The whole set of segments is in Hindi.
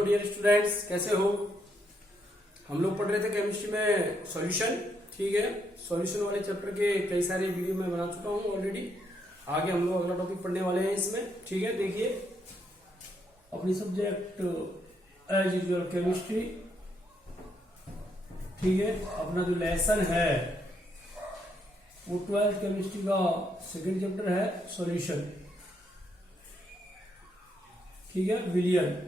हेलो डियर स्टूडेंट्स, कैसे हो। हम लोग पढ़ रहे थे केमिस्ट्री में सॉल्यूशन। ठीक है, सॉल्यूशन वाले चैप्टर के कई सारे वीडियो मैं बना चुका हूँ ऑलरेडी। आगे हम लोग अगला टॉपिक पढ़ने वाले हैं इसमें। ठीक है, देखिए अपनी सब्जेक्ट एज यूजुअल केमिस्ट्री। ठीक है, अपना जो लेसन है वो 12th केमिस्ट्री का सेकेंड चैप्टर है सॉल्यूशन। ठीक है, विलियन।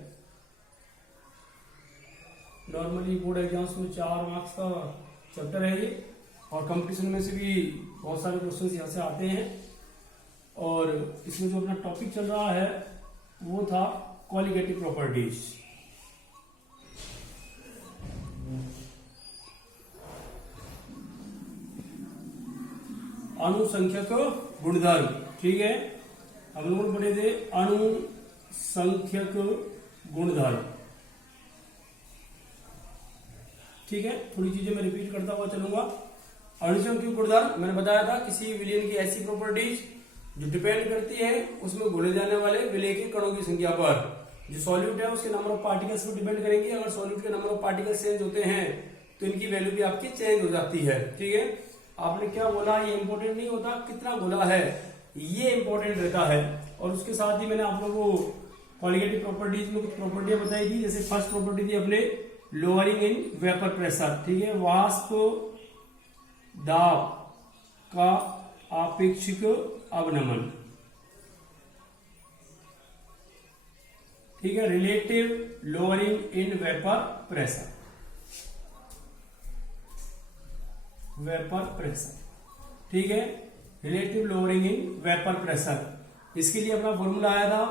नॉर्मली बोर्ड एग्जाम्स में 4 मार्क्स का चैप्टर है ये, और कंपटीशन में से भी बहुत सारे क्वेश्चन यहाँ से आते हैं। और इसमें जो अपना टॉपिक चल रहा है वो था क्वालिटेटिव प्रॉपर्टीज। अणुसंख्यक गुणधर्म। ठीक है, हम लोग पढ़े थे अणुसंख्यक गुणधर्म। ठीक है, थोड़ी चीजें मैं रिपीट करता हुआ चलूंगा। अणुसंख्यक गुणधर्म मैंने बताया था किसी विलयन की ऐसी प्रॉपर्टीज जो डिपेंड करती है उसमें घुले जाने वाले विलय के कणों की संख्या पर। जो सॉल्यूट है उसके नंबर ऑफ पार्टिकल्स पर डिपेंड करेंगे। अगर सॉल्यूट के नंबर ऑफ पार्टिकल्स चेंज होते हैं तो इनकी वैल्यू भी आपकी चेंज हो जाती है। ठीक है, आपने क्या बोला ये इंपॉर्टेंट नहीं होता, कितना बोला है ये इंपॉर्टेंट रहता है। और उसके साथ ही मैंने आप लोगों को क्वालिटेटिव प्रॉपर्टीज में कुछ प्रॉपर्टियां बताई थी। जैसे फर्स्ट प्रॉपर्टी थी अपने लोअरिंग इन वेपर प्रेशर। ठीक है, वाष्प दाब का आपेक्षिक अवनमन। ठीक है, relative lowering in vapour pressure. Vapour pressure, ठीक है, relative lowering in vapour pressure. इसके लिए अपना फॉर्मूला आया था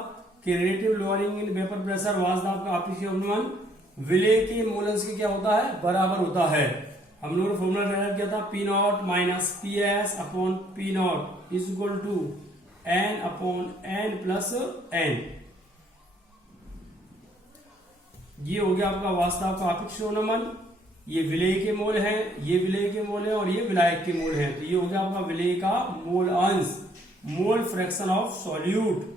कि relative lowering in vapour pressure वाष्प दाब का आपेक्षिक अवनमन विलय के मोलस के क्या होता है, बराबर होता है। हम लोगों ने फॉर्मूला तैयार किया था P naught minus P S upon P naught is equal to N upon N plus N. ये हो गया आपका वाष्प दाब का आपेक्षिक अवनमन। ये विलय के मोल हैं, ये विलय के मोल हैं और ये विलायक के मोल हैं। तो ये हो गया आपका विलय का मोल अंश, मोल फ्रैक्शन ऑफ सॉल्यूट।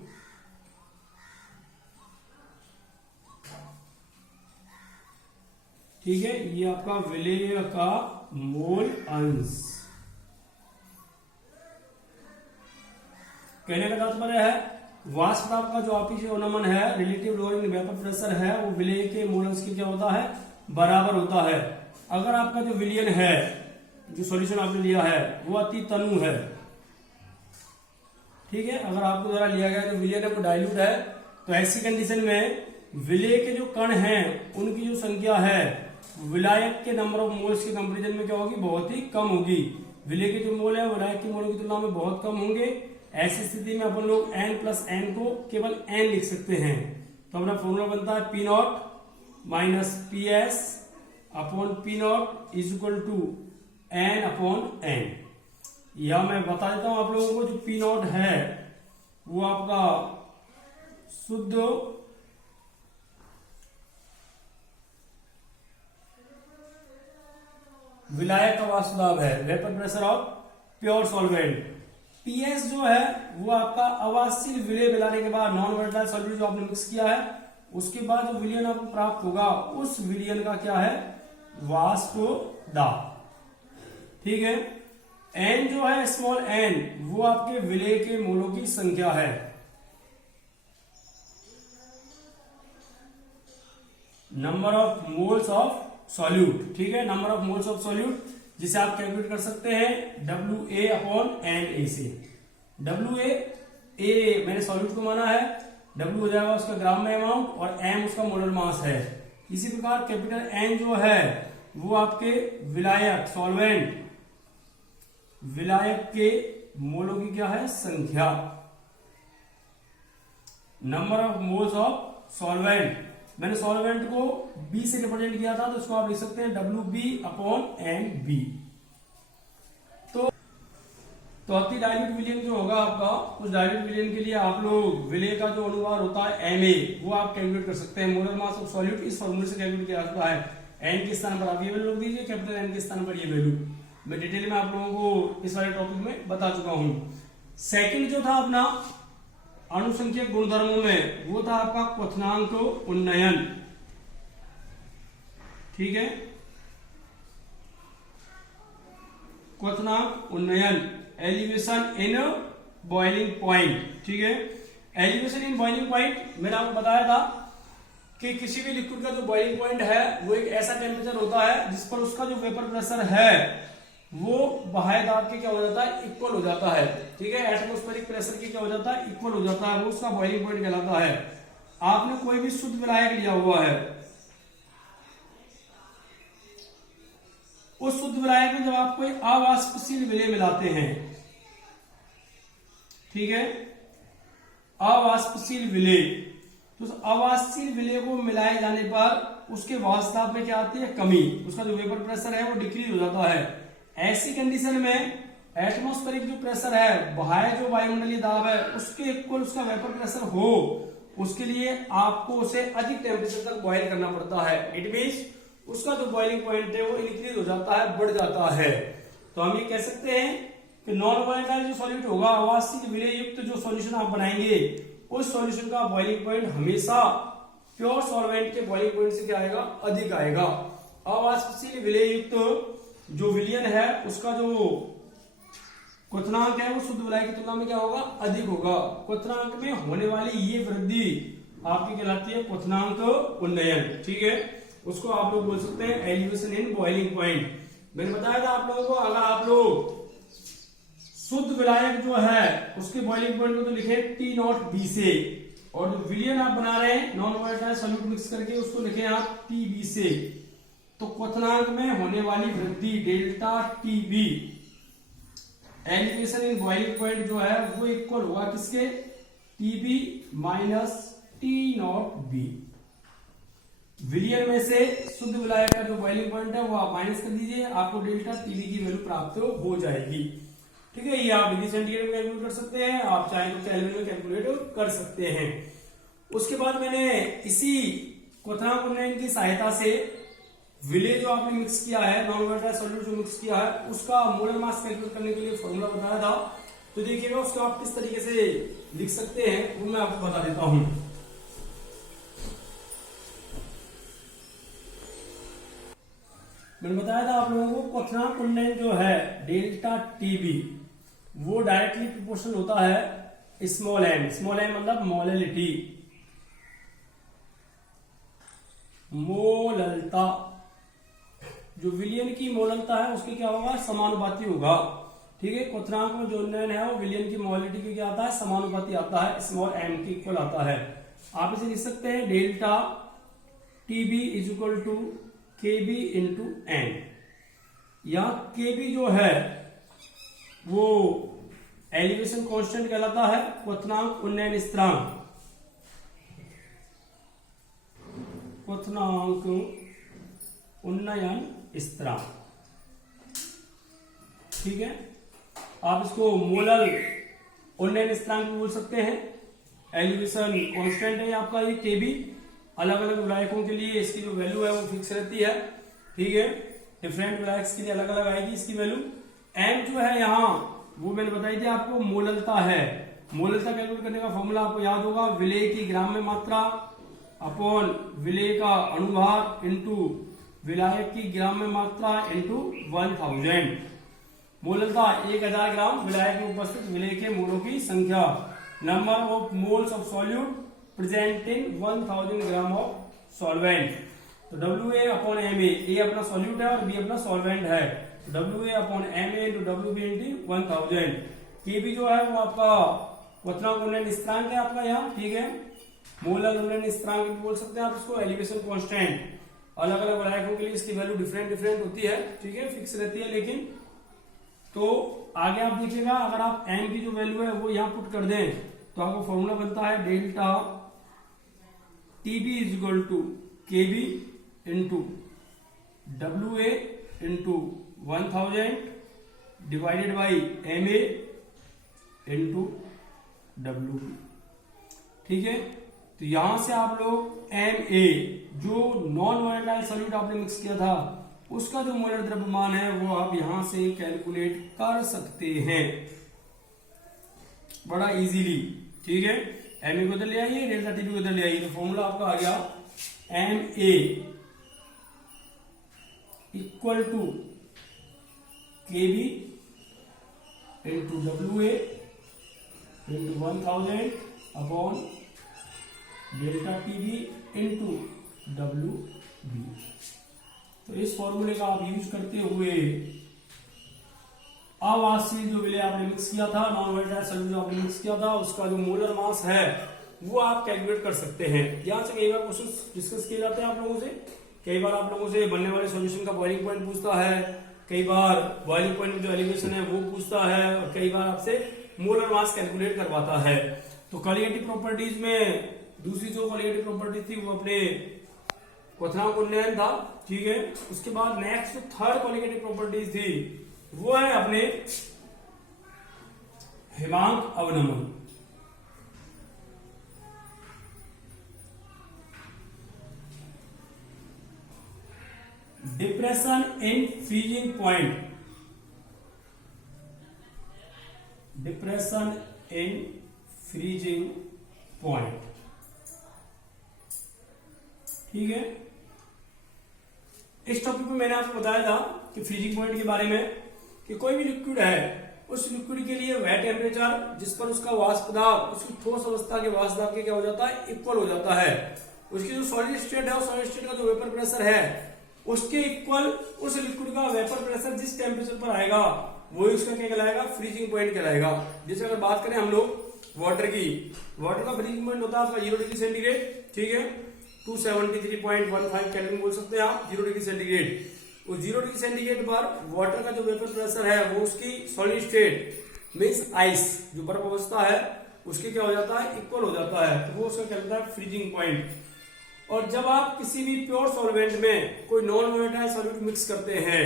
ठीक है, ये आपका विलय का मोल अंश। कहने का तात्पर्य है वाष्प दाब का जो आपेक्षिक अवनमन है, रिलेटिव लोअरिंग वेपर प्रेशर है, वो विलय के मोल अंश की क्या होता है, बराबर होता है। अगर आपका जो विलयन है, जो सॉल्यूशन आपने लिया है वो अति तनु है। ठीक है, अगर आपको द्वारा लिया गया जो विलयन है वो डाइल्यूट है, तो ऐसी कंडीशन में विलय के जो कण हैं उनकी जो संख्या है विलायक के नंबर ऑफ मोल्स के कंपेरिजन में क्या होगी, बहुत ही कम होगी। विलय के जो मोल है विलायक के मोलों की तुलना में बहुत कम होंगे। ऐसी स्थिति में अपन लोग n प्लस एन को केवल n लिख सकते हैं। तो अपना फॉर्मूला बनता है P naught minus P S upon P naught is equal to N upon N. या मैं बता देता हूं आप लोगों को, जो पी नॉट है वो आपका शुद्ध विलायक का वाष्प दाब है, vapour pressure of pure solvent. PS जो है वो आपका अवाष्यशील विलय मिलाने के बाद, नॉन वोलेटाइल सॉल्यूट जो आपने मिक्स किया है उसके बाद जो विलयन आपको प्राप्त होगा उस विलयन का क्या है, वाष्प दाब। ठीक है, एन जो है स्मॉल एन वो आपके विलय के मोलों की संख्या है। Number of moles of solute. ठीक है, number of moles of solute जिसे आप कैलकुलेट कर सकते हैं W A upon N A से। डब्ल्यू ए मैंने सॉल्यूट को माना है, डब्ल्यू हो जाएगा उसका ग्राम में अमाउंट और एम उसका मोलर मास है। इसी प्रकार कैपिटल एन जो है वो आपके विलायक सॉल्वेंट, विलायक के मोलों की क्या है, संख्या। Number of moles of solvent, मैंने सॉल्वेंट को B से रिप्रेजेंट किया था तो इसको आप लिख सकते हैं WB अपॉन NB। तो अति डाइल्यूट विलयन जो होगा आपका, उस डाइल्यूट विलयन के लिए आप लोग विलय का जो अनुवाद होता है MA वो आप कैलकुलेट कर सकते हैं। मोलर मास ऑफ सॉल्यूट इस फॉर्मूले से कैलकुलेट किया जाता है। N के स्थान पर आप ये वैल्यू दीजिए, कैपिटल N के स्थान पर ये वैल्यू। मैं डिटेल में आप लोगों को इस वाले टॉपिक में बता चुका हूं। सेकंड जो था अपना अणुसंख्यक गुणधर्मों में, वो था आपका क्वथनांक उन्नयन। ठीक है। क्वथनांक उन्नयन, एलिवेशन इन बॉइलिंग पॉइंट, ठीक है। एलिवेशन इन बॉइलिंग पॉइंट मैंने आपको बताया था कि किसी भी लिक्विड का जो बॉइलिंग पॉइंट है वो एक ऐसा टेम्परेचर होता है जिस पर उसका जो वेपर प्रेशर है वो बाह्य दाब के क्या हो जाता है, इक्वल हो जाता है, ठीक है। एटमॉस्फेरिक प्रेशर के क्या हो जाता है, इक्वल हो जाता है, वो उसका बॉइलिंग पॉइंट कहलाता है। आपने कोई भी शुद्ध विलायक लिया हुआ है, उस शुद्ध विलायक में जब आप कोई अवाष्पशील विलेय मिलाते हैं, ठीक है, अवाष्पशील विलेय, तो उस अवाष्पशील विलेय को मिलाए जाने पर उसके वाष्प में क्या आती है, कमी, उसका जो वेपर प्रेशर है वो डिक्रीज हो जाता है। ऐसी कंडीशन में एटमॉस्फेरिक जो प्रेशर है, बाह्य जो वायुमंडलीय दाब है उसके इक्वल उसका वेपर प्रेशर हो, उसके लिए आपको उसे अधिक टेम्परेचर तक बॉयल करना पड़ता है। इट मींस उसका जो बॉइलिंग पॉइंट है वो इंक्रीज हो जाता है, बढ़ जाता है। तो हम ये कह सकते हैं कि नॉन वोलेटाइल जो सॉल्यूट होगा, अवाष्पशील विलेय युक्त जो सॉल्यूशन आप बनाएंगे, उस सॉल्यूशन का बॉइलिंग पॉइंट हमेशा प्योर सॉल्वेंट के बॉइलिंग पॉइंट से क्या आएगा, अधिक आएगा। अवाष्पशील विलेय युक्त जो विलयन है उसका जो क्वथनांक है वो शुद्ध विलायक की तुलना में क्या होगा, अधिक होगा। क्वथनांक में होने वाली ये वृद्धि आपकी कहलाती है क्वथनांक उन्नयन, ठीक है। उसको आप लोग बोल सकते हैं एलिवेशन इन बॉइलिंग पॉइंट। मैंने बताया था आप लोगों को, अगर आप लोग शुद्ध विलायक जो है उसके बॉइलिंग पॉइंट को तो लिखे T0B से, और जो विलयन आप बना रहे हैं नॉन वोलेटाइल सॉल्यूट मिक्स करके उसको लिखे आप TB से, तो क्वथनांक में होने वाली वृद्धि delta TB, elevation in boiling point जो है वो इक्वल होगा किसके, TB माइनस T0B। विलयन में से शुद्ध विलायक का जो बॉइलिंग पॉइंट है वो आप माइनस कर दीजिए, आपको डेल्टा TB की वैल्यू प्राप्त हो जाएगी, ठीक है। ये आप डिग्री सेंटीग्रेड में कैलकुलेट कर सकते हैं, आप चाहे तो केल्विन में कैलकुलेट कर सकते हैं। उसके बाद मैंने इसी क्वथनांक उन्नयन की सहायता से विलेय जो आपने मिक्स किया है, नॉन वोलेटाइल सॉल्यूट जो मिक्स किया है, उसका मोलर मास कैलकुलेट करने के लिए फॉर्मूला बताया था। तो देखिएगा उसको आप किस तरीके से लिख सकते हैं वो मैं आपको बता देता हूं। मैंने बताया था आप लोगों को क्वथनांक उन्नयन जो है डेल्टा TB वो डायरेक्टली प्रोपोर्शनल होता है स्मॉल m, स्मॉल m मतलब मोलैलिटी, मोललता, जो विलयन की मोललता है उसके क्या होगा, समानुपाती होगा, ठीक है। क्वथनांक में जो उन्नयन है वो विलयन की मोलैलिटी के क्या आता है, समानुपाती आता है, स्मॉल m के इक्वल आता है। आप इसे लिख सकते हैं delta TB is equal to KB into n। यहाँ KB जो है वो एलिवेशन कांस्टेंट कहलाता है, क्वथनांक उन्नयन स्थिरांक, क्वथनांक उन्नयन स्थिरांक, ठीक है। आप इसको मोलर उन्नयन स्थिरांक भी बोल सकते हैं। एलिवेशन कांस्टेंट है आपका ये KB, अलग अलग विलायकों के लिए इसकी जो वैल्यू है वो फिक्स रहती है, ठीक है। डिफरेंट विलायक्स के लिए अलग अलग आएगी इसकी वैल्यू। m जो है यहाँ वो मैंने बताई थी आपको, मोललता है। मोललता कैलकुलेट करने का फॉर्मूला आपको याद होगा, विलेय की ग्राम में मात्रा अपॉन विलेय का अणुभार इंटू विलायक की ग्राम में मात्रा इंटू 1000। मोललता 1000 ग्राम विलायक में उपस्थित विलेय के मोलों की संख्या, number of moles of solute present in 1000 gram of solvent. तो WA अपॉन MA, A अपना सॉल्यूट है और B अपना सॉल्वेंट है, WA upon MA into WB into 1000। KB जो है वो आपका क्वथनांक उन्नयन स्थिरांक है आपका यहाँ, ठीक है। मोलर उन्नयन स्थिरांक भी बोल सकते हैं आप इसको। एलिवेशन कांस्टेंट, अलग अलग विलायकों के लिए इसकी वैल्यू डिफरेंट डिफरेंट होती है, ठीक है, फिक्स रहती है लेकिन। तो आगे आप देखिएगा, अगर आप m की जो वैल्यू है वो यहाँ पुट कर दें तो आपको फॉर्मूला बनता है delta TB is equal to KB into WA into 1000 divided by MA into WB, ठीक है। तो यहां से आप लोग MA जो नॉन वोलेटाइल सॉल्यूट आपने मिक्स किया था उसका जो मोलर द्रव्यमान है वो आप यहां से कैलकुलेट कर सकते हैं बड़ा इजीली, ठीक है। MA को इधर ले आइए, डेल्टा TB को इधर ले आइए, तो फॉर्मूला आपका आ गया MA equal to KB into WA into 1000 upon delta TB into WB। तो इस फॉर्मूले का आप यूज करते हुए अवाष्पशील जो विलेय आपने मिक्स किया था, नॉन वोलेटाइल सॉल्यूट जो आपने मिक्स किया था, उसका जो मोलर मास है वो आप कैलकुलेट कर सकते हैं। यहाँ से कई बार क्वेश्चन डिस्कस किए जाते हैं आप लोगों से, कई बार आप लोगों से बनने वाले सॉल्यूशन का बॉइलिंग पॉइंट पूछता है, कई बार बॉइलिंग पॉइंट में जो एलिवेशन है वो पूछता है, और कई बार आपसे मोलर मास कैलकुलेट करवाता है। तो कोलिगेटिव प्रॉपर्टीज में दूसरी जो कोलिगेटिव प्रॉपर्टी थी वो अपने क्वथनांक उन्नयन था, ठीक है। उसके बाद नेक्स्ट जो थर्ड कोलिगेटिव प्रॉपर्टीज थी वो है अपने हिमांक अवनमन। Depression in freezing point, depression in freezing point, ठीक है। इस टॉपिक में मैंने आपको बताया था कि फ्रीजिंग पॉइंट के बारे में कि कोई भी लिक्विड है उस लिक्विड के लिए वह टेम्परेचर जिस पर उसका वाष्प दाब उसकी ठोस अवस्था के वाष्प दाब के क्या हो जाता है, इक्वल हो जाता है। उसकी जो सॉलिड स्टेट है, सॉलिड स्टेट का जो वेपर प्रेशर है उसके इक्वल उस लिक्विड का वेपर प्रेशर जिस टेम्परेचर पर आएगा वही उसका क्या कहलाएगा, फ्रीजिंग पॉइंट कहलाएगा। जैसे अगर बात करें हम लोग वाटर की, वाटर का फ्रीजिंग पॉइंट होता है आपका 0 डिग्री सेंटीग्रेड, ठीक है, 273.15 केल्विन बोल सकते हैं आप, 0 डिग्री सेंटीग्रेड। उस 0 डिग्री सेंटीग्रेड पर वाटर का जो वेपर प्रेशर है वो उसकी सॉलिड स्टेट मीन्स आइस जो बर्फ अवस्था है उसके क्या हो जाता है, इक्वल हो जाता है, तो वो उसका क्या होता है, फ्रीजिंग पॉइंट। और जब आप किसी भी प्योर सॉल्वेंट में कोई नॉन वोलेटाइल सॉल्यूट मिक्स करते हैं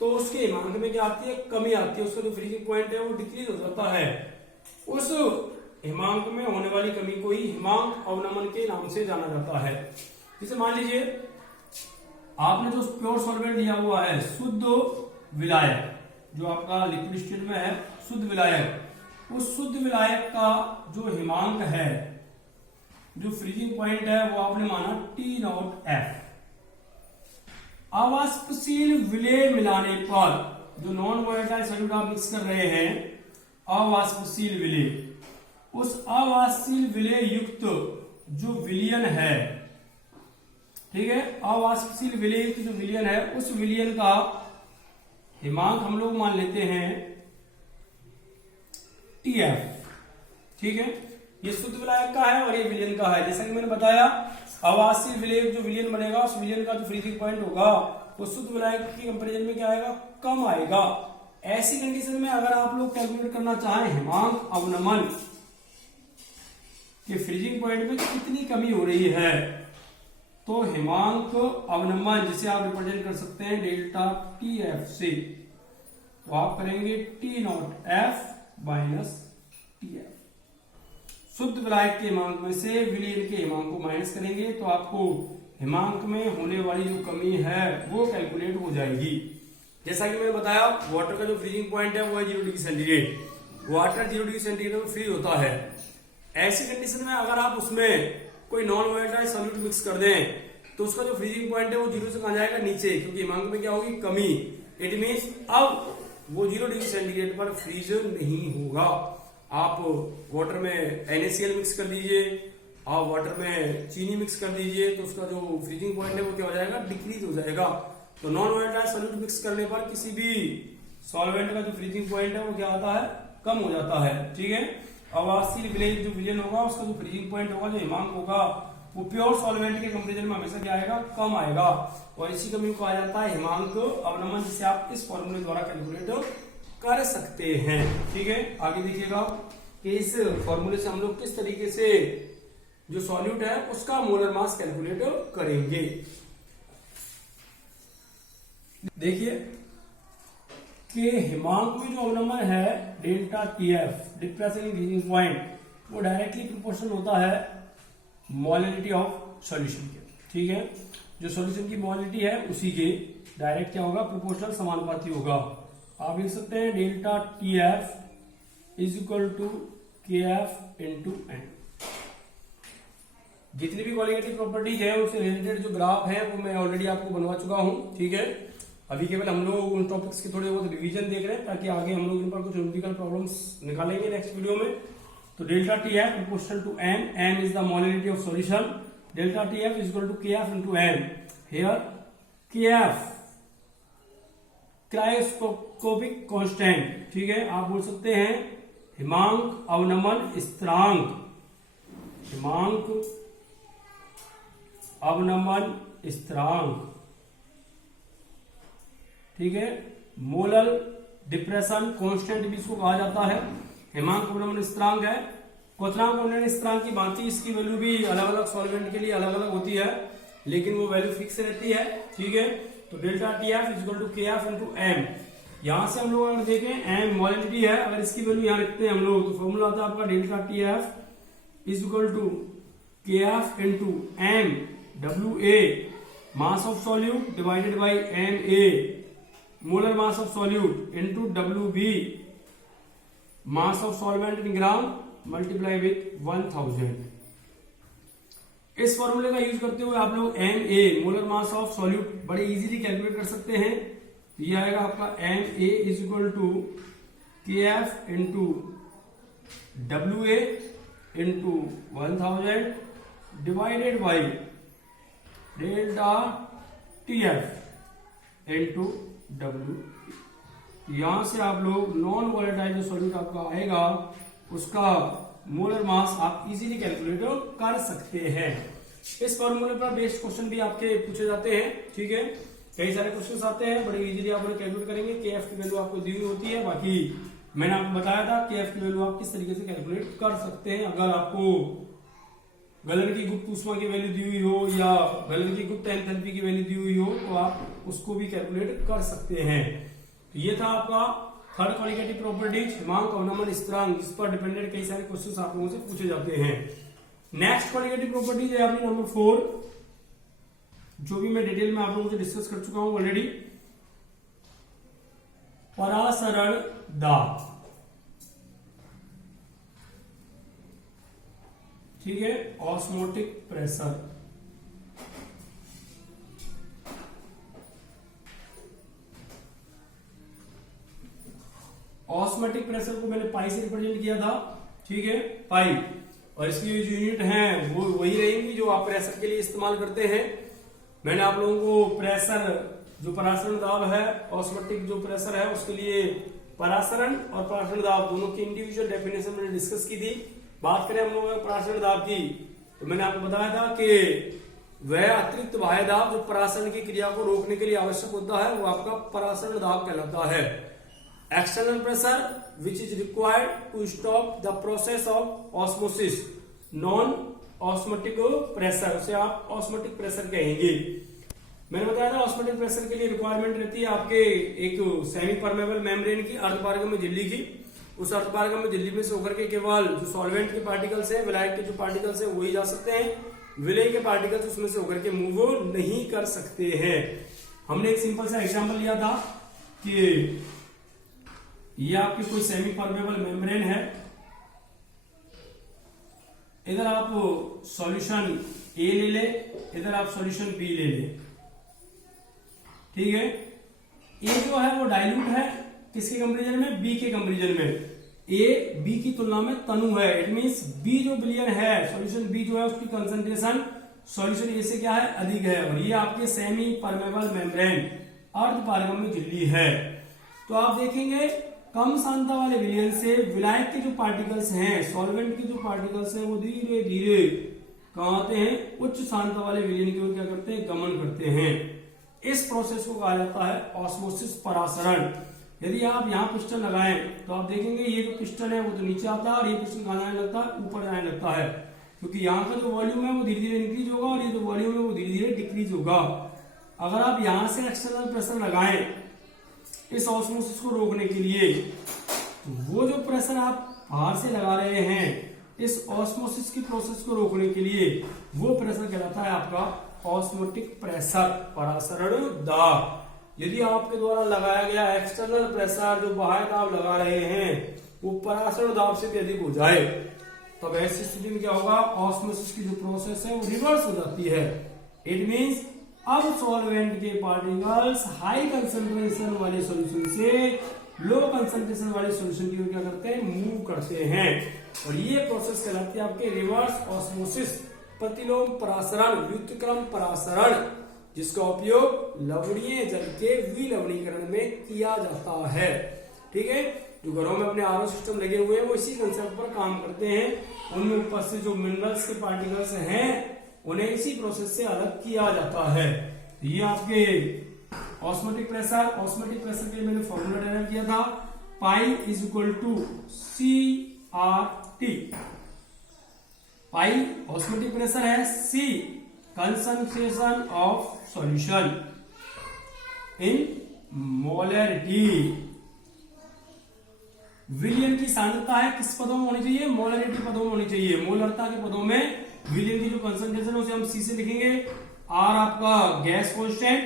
तो उसके हिमांक में क्या आती है, कमी आती है, उसका जो फ्रीजिंग पॉइंट है वो डिक्रीज हो जाता है। उस हिमांक में होने वाली कमी को ही हिमांक अवनमन के नाम से जाना जाता है। जैसे मान लीजिए आपने जो प्योर सॉल्वेंट लिया हुआ है, शुद्ध विलायक, जो आपका लिक्विड स्टेट में है शुद्ध विलायक, उस शुद्ध विलायक का जो हिमांक है, जो फ्रीजिंग पॉइंट है वो आपने माना T0F। अवाष्पशील विलेय मिलाने पर जो नॉन वोलेटाइल सॉल्यूट आप मिक्स कर रहे हैं, अवाष्पशील विलेय, उस अवाष्पशील विलेय युक्त जो विलयन है, ठीक है, अवाष्पशील विलेय युक्त जो विलयन है उस विलयन का हिमांक हम लोग मान लेते हैं TF, ठीक है। ये शुद्ध विलायक का है और ये विलयन का है। जैसा कि मैंने बताया अवाष्पशील विलेय जो विलयन बनेगा उस विलयन का जो फ्रीजिंग पॉइंट होगा वो शुद्ध विलायक की कंपैरिजन में क्या आएगा, कम आएगा। ऐसी कंडीशन में अगर आप लोग कैलकुलेट करना चाहें हिमांक अवनमन के फ्रीजिंग पॉइंट में कितनी कमी हो रही है, तो हिमांक अवनमन जिसे आप रिप्रेजेंट कर सकते हैं डेल्टा TF से, तो आप करेंगे T0F माइनस TF। शुद्ध विलायक के हिमांक में से विलयन के हिमांक को माइनस करेंगे तो आपको हिमांक में होने वाली जो कमी है वो कैलकुलेट हो जाएगी। जैसा कि मैंने बताया वाटर का जो फ्रीजिंग पॉइंट है वो है 0 degree centigrade, water 0 degree centigrade में फ्रीज होता है। ऐसी कंडीशन में अगर आप उसमें कोई नॉन वोलेटाइल सॉल्यूट मिक्स कर दें तो उसका जो फ्रीजिंग पॉइंट है वो 0 से कहाँ जाएगा, नीचे, क्योंकि हिमांक में क्या होगी, कमी। इट मीन्स अब वो 0 डिग्री सेंटीग्रेड पर फ्रीज नहीं होगा। आप वाटर में NaCl मिक्स कर दीजिए, आप वाटर में चीनी मिक्स कर दीजिए तो उसका जो फ्रीजिंग पॉइंट है वो क्या हो जाएगा, डिक्रीज हो जाएगा। तो नॉन वोलेटाइल सॉल्यूट मिक्स करने पर किसी भी सॉल्वेंट का जो फ्रीजिंग पॉइंट है वो क्या होता है, कम हो जाता है, ठीक है। अवाष्पशील विलेय जो विलयन होगा उसका जो फ्रीजिंग पॉइंट होगा, जो हिमांक होगा, वो प्योर सॉल्वेंट के कंपैरिजन में हमेशा क्या आएगा, कम आएगा। और इसी कमी को कहा जाता है हिमांक अवनमन, जिसे आप इस फॉर्मूले द्वारा कैलकुलेट कर सकते हैं, ठीक है। आगे देखिएगा कि इस फॉर्मूले से हम लोग किस तरीके से जो सॉल्यूट है उसका मोलर मास कैलकुलेट करेंगे। देखिए कि हिमांक में जो अवनमन है delta TF depression in freezing point, वो डायरेक्टली प्रोपोर्शनल होता है मोलैलिटी ऑफ सॉल्यूशन के, ठीक है। जो सॉल्यूशन की मोलैलिटी है उसी के डायरेक्ट क्या होगा, प्रोपोर्शनल समानुपाती होगा। आप लिख सकते हैं delta TF is equal to KF into N। जितनी भी क्वालिटेटिव प्रॉपर्टीज है उससे रिलेटेड जो ग्राफ है वो मैं ऑलरेडी आपको बनवा चुका हूं, ठीक है। अभी केवल हम लोग उन टॉपिक्स के थोड़े बहुत रिवीजन देख रहे हैं ताकि आगे हम लोग इन पर कुछ न्यूमेरिकल प्रॉब्लम्स निकालेंगे नेक्स्ट वीडियो में। तो delta T F proportional to M, M is the molality of solution, delta T F is equal to K F into M. Here K F cryoscopic constant, ठीक है, आप बोल सकते हैं हिमांक अवनमन स्थिरांक, हिमांक अवनमन स्थिरांक, ठीक है। मोलर डिप्रेशन कांस्टेंट भी इसको कहा जाता है, हिमांक अवनमन स्थिरांक है। क्वथनांक अवनमन स्थिरांक की भांति इसकी वैल्यू भी अलग अलग सॉल्वेंट के लिए अलग अलग होती है, लेकिन वो वैल्यू फिक्स रहती है, ठीक है। तो delta T F is equal to K F into M. यहां से हम लोग अगर देखें एम मोलैलिटी है, अगर इसकी वैल्यू यहां लिखते हैं हम लोग तो फॉर्मूला आता है आपका delta T F is equal to K F into M W A, mass of solute divided by M A, molar mass of solute into W B, mass of solvent in gram multiply with 1000। इस फॉर्मूले का यूज करते हुए आप लोग M A molar mass of solute बड़े इजीली कैलकुलेट कर सकते हैं। तो ये आएगा आपका M A is equal to K F into W A into 1000 divided by delta T F into W. यहां से आप लोग नॉन वोलेटाइल जो सॉल्यूट आपका आएगा उसका मोलर मास आप इजीली कैलकुलेट कर सकते हैं। इस फॉर्मूले पर बेस्ड क्वेश्चन भी आपके पूछे जाते हैं, ठीक है। कई सारे क्वेश्चंस आते हैं, बड़े इजीली आप लोग कैलकुलेट करेंगे। के एफ की वैल्यू आपको दी हुई होती है, बाकी मैंने आपको बताया था के एफ की वैल्यू आप किस तरीके से कैलकुलेट कर सकते हैं। अगर आपको गलन की गुप्त ऊष्मा की वैल्यू दी हुई हो या गलन की गुप्त एंथैल्पी की वैल्यू दी हुई हो तो आप उसको भी कैलकुलेट कर सकते हैं। तो ये था आपका थर्ड क्वालिटेटिव प्रॉपर्टीज हिमांक अवनमन स्थिरांक, जिस पर डिपेंडेंट कई सारे क्वेश्चंस आप लोगों से पूछे जाते हैं। नेक्स्ट क्वालिटेटिव प्रॉपर्टीज है आपकी नंबर 4, जो भी मैं डिटेल में आप लोगों से डिस्कस कर चुका हूं ऑलरेडी। परासरण दाब, ठीक है, ऑस्मोटिक प्रेशर। ऑस्मोटिक प्रेशर को मैंने पाई से रिप्रेजेंट किया था, ठीक है, पाई, और इसकी जो यूनिट है वो वही रहेंगी जो आप प्रेशर के लिए इस्तेमाल करते हैं। मैंने आप लोगों को प्रेशर जो परासरण दाब है, ऑस्मोटिक जो प्रेशर है उसके लिए परासरण और परासरण दाब दोनों की इंडिविजुअल डेफिनेशन मैंने डिस्कस की थी। बात करें हम लोग परासरण दाब की तो मैंने आपको बताया था कि वह अतिरिक्त बाह्य दाब जो परासरण की क्रिया को रोकने के लिए आवश्यक होता है वो आपका परासरण दाब कहलाता है। External pressure which is required to stop the process of osmosis, non osmotic pressure, उसे आप ऑस्मोटिक प्रेशर कहेंगे। मैंने बताया था ऑस्मोटिक प्रेशर के लिए रिक्वायरमेंट रहती है आपके एक सेमी परमेबल मेम्ब्रेन की, अर्धपारगम्य झिल्ली की। उस अर्धपारगम्य झिल्ली में से होकर के केवल जो सॉल्वेंट के पार्टिकल्स है, विलायक के जो पार्टिकल्स है वही जा सकते हैं, विलेय के पार्टिकल्स उसमें से होकर के मूव नहीं कर सकते हैं। हमने एक सिंपल सा एग्जांपल लिया था कि ये आपकी कोई सेमी परमेबल मेम्ब्रेन है, इधर आप सॉल्यूशन ए ले ले, इधर आप सॉल्यूशन बी ले ले, ठीक है। ए जो है वो डाइल्यूट है किसके कंपेरिजन में, बी के कंपेरिजन में। ए बी की तुलना में तनु है, इट मींस बी जो विलयन है, सॉल्यूशन बी जो है उसकी कंसंट्रेशन सॉल्यूशन ए से क्या है, अधिक है, और ये आपके सेमी परमेबल मेम्ब्रेन अर्धपारगम्य झिल्ली है। तो आप देखेंगे कम सांद्रता वाले विलयन से विलायक के जो पार्टिकल्स हैं, सॉल्वेंट के जो पार्टिकल्स हैं वो धीरे धीरे कहां आते हैं, उच्च सांद्रता वाले विलयन की ओर क्या करते हैं, गमन करते हैं। इस प्रोसेस को कहा जाता है ऑस्मोसिस परासरण। यदि आप यहाँ पिस्टन लगाएं तो आप देखेंगे ये जो पिस्टन है वो तो नीचे आता है और ये पिस्टन कहां जाने लगता है, ऊपर जाने लगता है, क्योंकि यहाँ का जो वॉल्यूम है वो धीरे धीरे इंक्रीज होगा और ये जो वॉल्यूम है वो धीरे धीरे डिक्रीज होगा। अगर आप यहां से एक्सटर्नल प्रेशर लगाएं इस ऑस्मोसिस को रोकने के लिए, तो वो जो प्रेशर आप बाहर से लगा रहे हैं इस ऑस्मोसिस की प्रोसेस को रोकने के लिए, वो प्रेशर कहलाता है आपका ऑस्मोटिक प्रेशर, परासरण दाब। यदि आपके द्वारा लगाया गया एक्सटर्नल प्रेशर जो बाह्य दाब लगा रहे हैं वो परासरण दाब से भी अधिक हो जाए, तब ऐसी स्थिति में क्या होगा, ऑस्मोसिस की जो प्रोसेस है वो रिवर्स हो जाती है। इट मींस अब सॉल्वेंट के पार्टिकल्स हाई कंसंट्रेशन वाले सॉल्यूशन से लो कंसंट्रेशन वाले सॉल्यूशन की ओर क्या करते हैं, मूव करते हैं। और ये प्रोसेस कहलाती है आपके रिवर्स ऑस्मोसिस, प्रतिलोम परासरण, व्युत्क्रम परासरण, जिसका उपयोग लवणीय जल के विलवणीकरण में किया जाता है। ठीक है, जो घरों में अपने आरओ सिस्टम लगे हुए हैं वो इसी कंसेप्ट पर काम करते हैं। उनमें उपस्थित जो मिनरल्स के पार्टिकल्स हैं उन्हें इसी प्रोसेस से अलग किया जाता है। ये आपके ऑस्मोटिक प्रेशर के लिए मैंने फॉर्मूला डेराइव किया था, pi is equal to CRT। Pi osmotic pressure है, C concentration of solution in molarity. विलियन की सांद्रता है किस पदों में होनी चाहिए, मोलरिटी पदों में होनी चाहिए। मोलरता के पदों में विलियन की जो कंसंट्रेशन है उसे हम C से लिखेंगे। R आपका गैस कांस्टेंट,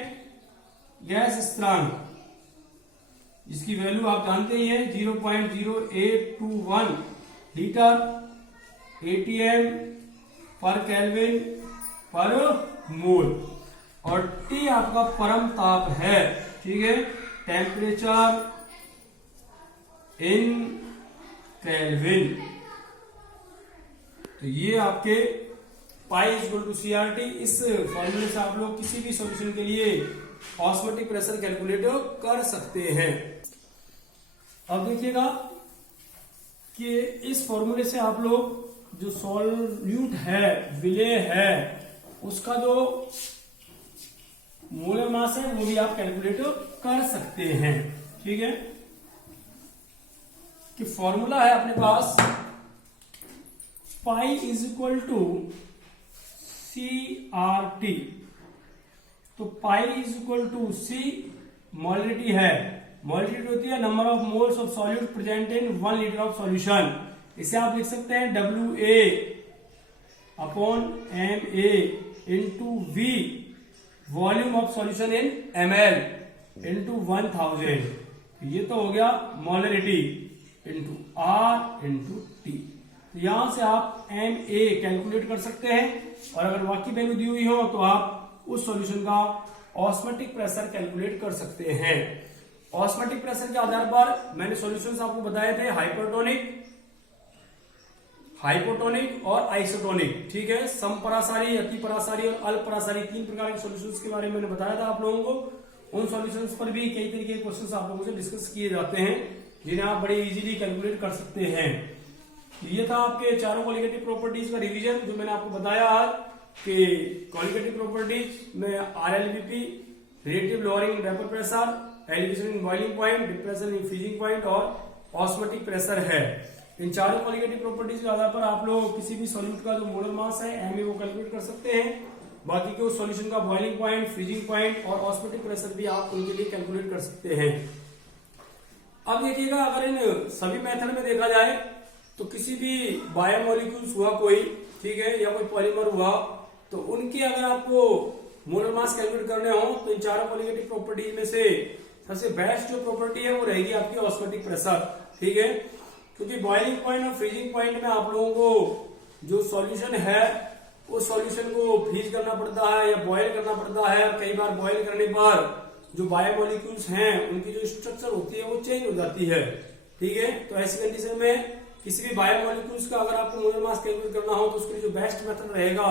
गैस स्थिरांक, जिसकी वैल्यू आप जानते ही हैं 0.0821 लीटर ATM पर केल्विन पर मोल। और T आपका परम ताप है, ठीक है, टेम्परेचर इन केल्विन। तो ये आपके pi is equal to CRT। इस फॉर्मूले से आप लोग किसी भी सॉल्यूशन के लिए ऑस्मोटिक प्रेशर कैलकुलेट कर सकते हैं। अब देखिएगा कि इस फॉर्मूले से आप लोग जो सॉल्यूट है, विलेय है, उसका जो मोलर मास है वो भी आप कैलकुलेट कर सकते हैं। ठीक है, कि फॉर्मूला है अपने पास pi is equal to CRT। तो pi is equal to C molarity है, मोलरिटी होती है number of moles of solute present in 1 litre of solution. इसे आप लिख सकते हैं WA upon MA into V volume of solution in ml into 1000। ये तो हो गया molarity into R into T। यहां से आप MA कैलकुलेट कर सकते हैं, और अगर बाकी वैल्यू दी हुई हो तो आप उस सॉल्यूशन का ऑस्मोटिक प्रेशर कैलकुलेट कर सकते हैं। ऑस्मोटिक प्रेशर के आधार पर मैंने सॉल्यूशंस आपको बताए थे, हाइपोटोनिक और आइसोटोनिक। ठीक है, समपरासारी, अतिपरासारी और अल्परासारी 3 प्रकार के सॉल्यूशंस के बारे में मैंने बताया था आप लोगों को। उन सॉल्यूशंस पर भी कई तरीके के क्वेश्चंस आप लोगों से डिस्कस किए जाते हैं, जिन्हें आप बड़े इजीली कैलकुलेट कर सकते हैं। ये था आपके चारों क्वालिटेटिव प्रॉपर्टीज का रिवीजन, जो मैंने आपको बताया आज कि क्वालिटेटिव प्रॉपर्टीज में RLVP, relative lowering vapour pressure, elevation in boiling point, depression in freezing point और ऑस्मोटिक प्रेशर है। इन चारों क्वालिटेटिव प्रॉपर्टीज के आधार पर आप लोग किसी भी सॉल्यूट का जो मोलर मास है MA वो कैलकुलेट कर सकते हैं। बाकी के उस सॉल्यूशन का बॉइलिंग पॉइंट, फ्रीजिंग पॉइंट और ऑस्मोटिक प्रेशर भी आप उनके लिए कैलकुलेट कर सकते हैं। अब देखिएगा, अगर इन सभी मेथड में देखा जाए तो किसी भी बायोमोलिक्यूल्स हुआ कोई, ठीक है, या कोई पॉलीमर हुआ, तो उनके अगर आपको मोलर मास कैलकुलेट करने हो तो इन चारों क्वालिटेटिव प्रॉपर्टीज में से सबसे बेस्ट जो प्रॉपर्टी है वो रहेगी आपकी ऑस्मोटिक प्रेशर। ठीक है, क्योंकि बॉइलिंग पॉइंट और फ्रीजिंग पॉइंट में आप लोगों को जो सॉल्यूशन है उस सॉल्यूशन को फ्रीज करना पड़ता है या बॉयल करना पड़ता है। कई बार बॉयल करने पर जो बायोमोलिक्यूल्स हैं उनकी जो स्ट्रक्चर होती है वो चेंज हो जाती है। ठीक है, तो ऐसी कंडीशन में किसी भी बायोमोलिक्यूल्स का अगर आपको मोलर मास कैलकुलेट करना हो तो उसके लिए जो बेस्ट मेथड रहेगा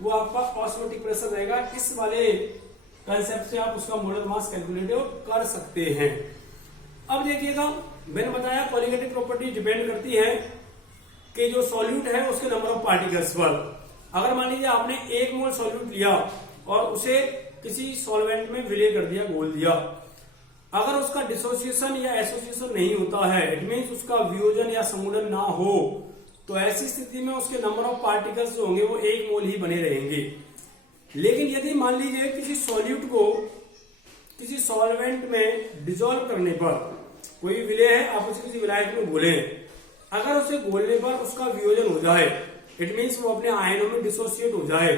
वो आपका ऑस्मोटिक प्रेशर रहेगा। इस वाले कंसेप्ट से आप उसका मोलर मास कैलकुलेट कर सकते हैं। अब देखिएगा, मैंने बताया क्वालिटेटिव प्रॉपर्टी डिपेंड करती है कि जो सॉल्यूट है उसके नंबर ऑफ पार्टिकल्स पर। अगर मान लीजिए आपने 1 मोल सॉल्यूट लिया और उसे किसी सॉल्वेंट में विलय कर दिया, घोल दिया, अगर उसका डिसोसिएशन या एसोसिएशन नहीं होता है, इट मीन्स उसका वियोजन या समूलन ना हो, तो ऐसी स्थिति में उसके नंबर ऑफ पार्टिकल्स जो होंगे वो 1 मोल ही बने रहेंगे। लेकिन यदि मान लीजिए किसी सॉल्यूट को किसी सॉल्वेंट में डिसॉल्व करने पर, कोई विलय है, आप उसे किसी विलायक में घोले, अगर उसे घोलने पर उसका वियोजन हो जाए, इट मीन्स वो अपने आयनों में डिसोसिएट हो जाए,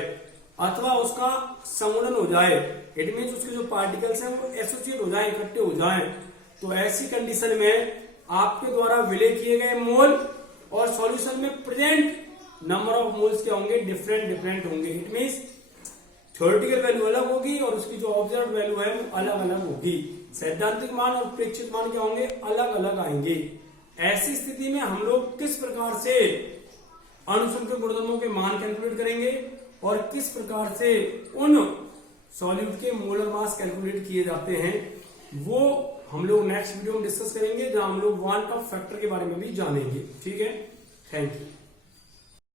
अथवा उसका समूलन हो जाए, इट मीन्स उसके जो पार्टिकल्स हैं वो एसोसिएट हो जाए, इकट्ठे हो जाएं, तो ऐसी कंडीशन में आपके द्वारा विलय किए गए मोल और सॉल्यूशन में प्रेजेंट नंबर ऑफ मोल्स क्या होंगे, डिफरेंट होंगे। इट मीन्स थ्योरेटिकल वैल्यू अलग होगी और उसकी जो ऑब्जर्व वैल्यू है वो अलग अलग होगी। सैद्धांतिक मान और प्रेक्षित मान क्या होंगे, अलग अलग आएंगे। ऐसी स्थिति में हम लोग किस प्रकार से अणुसंख्यक गुणधर्मों के मान कैलकुलेट करेंगे और किस प्रकार से उन सॉल्यूट के मोलर मास कैलकुलेट किए जाते हैं, वो हम लोग नेक्स्ट वीडियो में डिस्कस करेंगे, जहां हम लोग क्वांटम फैक्टर के बारे में भी जानेंगे। ठीक है, थैंक यू।